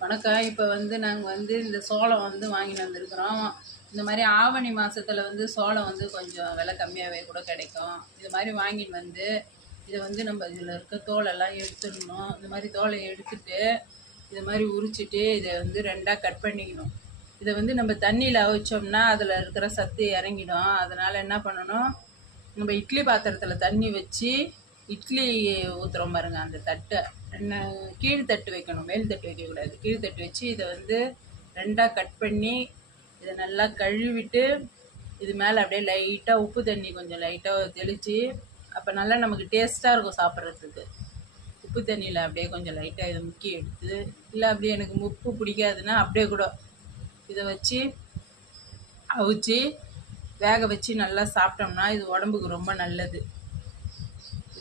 வணக்கம் இப்போ வந்து நாங்கள் வந்து இந்த சோளம் வந்து வாங்கிட்டு வந்திருக்கிறோம். இந்த மாதிரி ஆவணி மாதத்தில் வந்து சோளம் வந்து கொஞ்சம் விலை கம்மியாகவே கூட கிடைக்கும். இது மாதிரி வாங்கிட்டு வந்து இதை வந்து நம்ம இதில் இருக்க தோலெல்லாம் எடுத்துடணும். இந்த மாதிரி தோலை எடுத்துட்டு இது மாதிரி உரிச்சிட்டு இதை வந்து ரெண்டாக கட் பண்ணிக்கணும். இதை வந்து நம்ம தண்ணியில் அவிச்சோம்னா அதில் இருக்கிற சத்து இறங்கிடும். அதனால் என்ன பண்ணணும்? நம்ம இட்லி பாத்திரத்தில் தண்ணி வச்சு இட்லி ஊற்றுறோம் பாருங்கள் அந்த தட்டை. என்ன கீழ் தட்டு வைக்கணும் மேல் தட்டு வைக்கக்கூடாது கீழ் தட்டு வச்சு இதை வந்து ரெண்டாக கட் பண்ணி இதை நல்லா கழுவிட்டு இது மேலே அப்படியே லைட்டாக உப்பு தண்ணி கொஞ்சம் லைட்டாக தெளித்து அப்போ நல்லா நமக்கு டேஸ்ட்டாக இருக்கும் சாப்பிட்றதுக்கு. உப்பு தண்ணியில் அப்படியே கொஞ்சம் லைட்டாக இதை முக்கி எடுத்து இல்லை அப்படியே எனக்கு உப்பு பிடிக்காதுன்னா அப்படியே கூட இதை வச்சு அவிச்சு வேக வச்சு நல்லா சாப்பிட்டோம்னா இது உடம்புக்கு ரொம்ப நல்லது.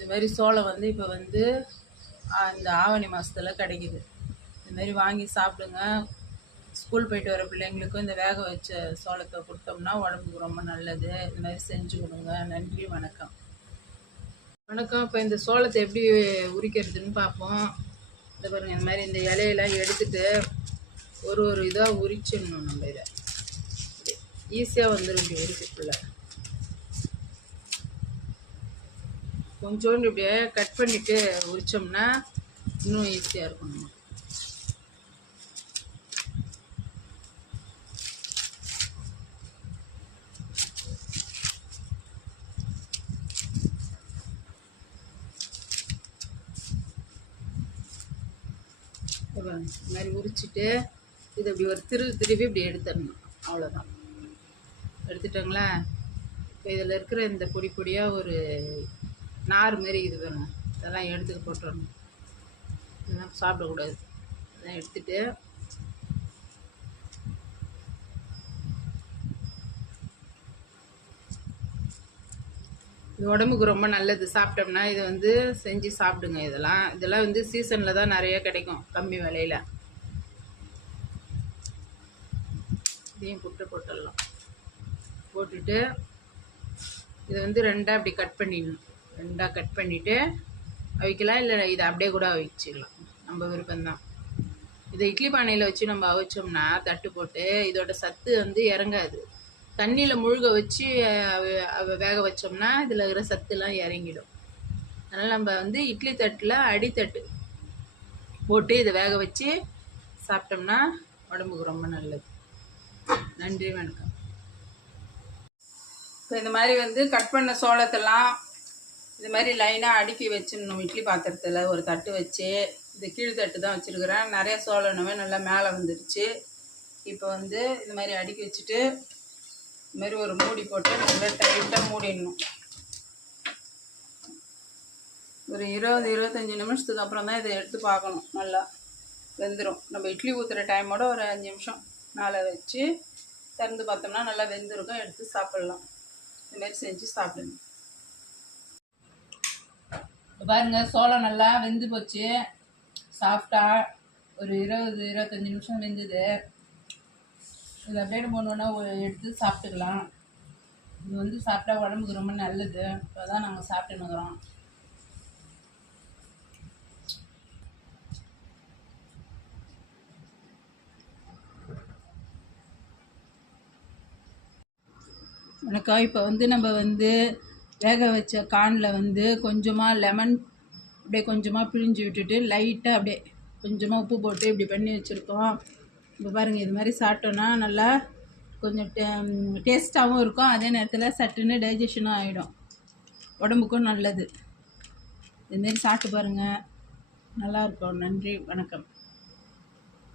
இது மாதிரி சோளம் வந்து இப்போ வந்து இந்த ஆவணி மாதத்தில் கிடைக்கிது. இதுமாரி வாங்கி சாப்பிடுங்க. ஸ்கூல் போயிட்டு வர பிள்ளைங்களுக்கும் இந்த வேக வச்ச சோளத்தை கொடுத்தோம்னா உடம்புக்கு ரொம்ப நல்லது. இந்த மாதிரி செஞ்சு கொடுங்க. நன்றி வணக்கம். வணக்கம். இப்போ இந்த சோளத்தை எப்படி உரிக்கிறதுன்னு பார்ப்போம். இந்த பாருங்கள் இந்த மாதிரி இந்த இலையெல்லாம் எடுத்துட்டு ஒரு ஒரு இதாக உரிச்சிடணும் நம்ம இதை. ஈஸியாக வந்துடும் இப்படி உரிக்கிறதுக்குள்ள. கொஞ்சோண்டு இப்படியே கட் பண்ணிவிட்டு உரித்தோம்னா இன்னும் ஈஸியாக இருக்கும் இந்த மாதிரி உரிச்சிட்டு இது இப்படி ஒரு திரு திருவி இப்படி எடுத்துடணும். அவ்வளோதான் எடுத்துட்டோங்களா? இப்போ இதில் இருக்கிற இந்த பொடி பொடியாக ஒரு நார் மாரி இது வேணும். இதெல்லாம் எடுத்துக்க போட்டுடணும் இதெல்லாம் சாப்பிடக்கூடாது இதெல்லாம் எடுத்துட்டு இது உடம்புக்கு ரொம்ப நல்லது. சாப்பிட்டோம்னா இதை வந்து செஞ்சு சாப்பிடுங்க இதெல்லாம். இதெல்லாம் வந்து சீசனில் தான் நிறைய கிடைக்கும். கம்மி விலையில். இதையும் புட்டு போட்டுடலாம். போட்டுட்டு இதை வந்து ரெண்டாக அப்படி கட் பண்ணிடணும். ரெண்டாக கட் பண்ணிவிட்டு அவிக்கலாம் இல்லை இதை அப்படியே கூட அவிச்சிடலாம். நம்ம விருப்பம்தான். இதை இட்லி பானையில் வச்சு நம்ம அவிச்சோம்னா தட்டு போட்டு இதோட சத்து வந்து இறங்காது. தண்ணியில் முழுக வச்சு வேக வச்சோம்னா இதில் இருக்கிற சத்துலாம் இறங்கிடும். அதனால் நம்ம வந்து இட்லி தட்டில் அடித்தட்டு போட்டு இதை வேக வச்சு சாப்பிட்டோம்னா உடம்புக்கு ரொம்ப நல்லது. நன்றி வணக்கம். இப்போ இந்த மாதிரி வந்து கட் பண்ண சோளத்தெல்லாம் இது மாதிரி லைனாக அடுக்கி வச்சிடணும். இட்லி பாத்திரத்தில் ஒரு தட்டு வச்சு இது கீழ்த்தட்டு தான் வச்சுருக்கிறேன். நிறைய சோளனமே நல்லா மேலே வந்துடுச்சு. இப்போ வந்து இது மாதிரி அடுக்கி வச்சுட்டு இது மாதிரி ஒரு மூடி போட்டு நல்லா டைட்டாக மூடிடணும். ஒரு இருபது இருபத்தஞ்சி நிமிஷத்துக்கு அப்புறம் தான் இதை எடுத்து பார்க்கணும். நல்லா வெந்துடும் நம்ம இட்லி ஊற்றுற டைமோட ஒரு அஞ்சு நிமிஷம் மேலே வச்சு திறந்து பார்த்தோம்னா நல்லா வெந்திருக்கும். எடுத்து சாப்பிட்லாம். இதுமாரி செஞ்சு சாப்பிடுங்க. பாருங்க சோளம் நல்லா வெந்து போச்சு. சாஃப்டாக ஒரு இருபது இருபத்தஞ்சி நிமிஷம் வெந்தது. இது அப்படியே போனோன்னா எடுத்து சாப்பிட்டுக்கலாம். இது வந்து சாப்பிட்டா உடம்புக்கு ரொம்ப நல்லது. இப்போ தான் நாங்கள் சாப்பிட்டுனுக்குறோம் வணக்கம். இப்போ வந்து நம்ம வந்து வேக வச்ச கானில் வந்து கொஞ்சமாக லெமன் அப்படியே கொஞ்சமாக பிழிஞ்சு விட்டுட்டு லைட்டாக அப்படியே கொஞ்சமாக உப்பு போட்டு இப்படி பண்ணி வச்சுருக்கோம். இப்போ பாருங்கள் இது மாதிரி சாப்பிட்டோன்னா நல்லா கொஞ்சம் டேஸ்ட்டாகவும் இருக்கும். அதே நேரத்தில் சட்டுன்னு டைஜஷனும் ஆகிடும் உடம்புக்கும் நல்லது. இதுமாரி சாப்பிட்டு பாருங்கள் நல்லாயிருக்கும் நன்றி வணக்கம்.